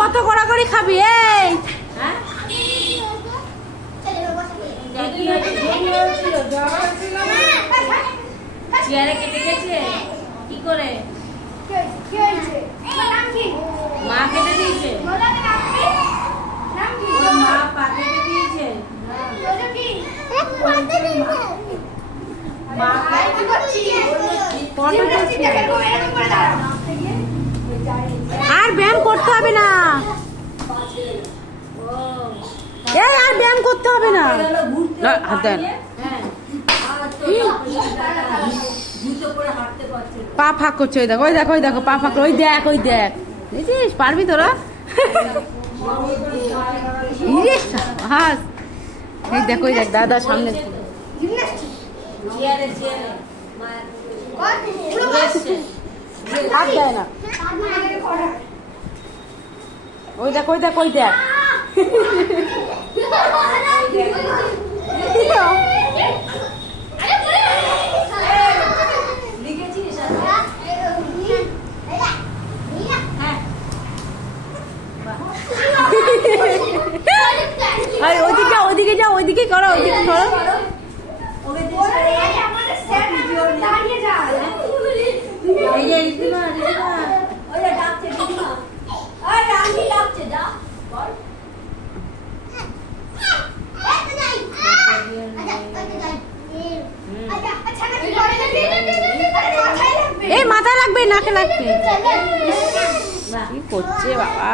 কত কড়াকড়ি খাবি? এই চেয়ারে কেটে গেছে কি করে? মা কেটে দিয়েছে, মা পা কেটে দিয়েছে। আর ব্যায়াম করতে হবে না, আর ব্যায়াম করতে হবে না। হাত দেন, পা ফাঁক করছে। ওই দেখো, ওই দেখো, ওই দেখো পা ফাঁক। ওই দেখ, ওই দেখ, বুঝছিস? পারবি তোরা? হাস, এই দেখ, ওই দেখ দাদা সামনে। হাত দেয় না। ওই দেখ, ওই দেখ, ওই দেখ। ওইদিকে, ওইদিকে যাও, ওইদিকে করো, ওইদিকে করো। এই মাথা লাগবে, নাকে লাগবে। কি করছে বাবা?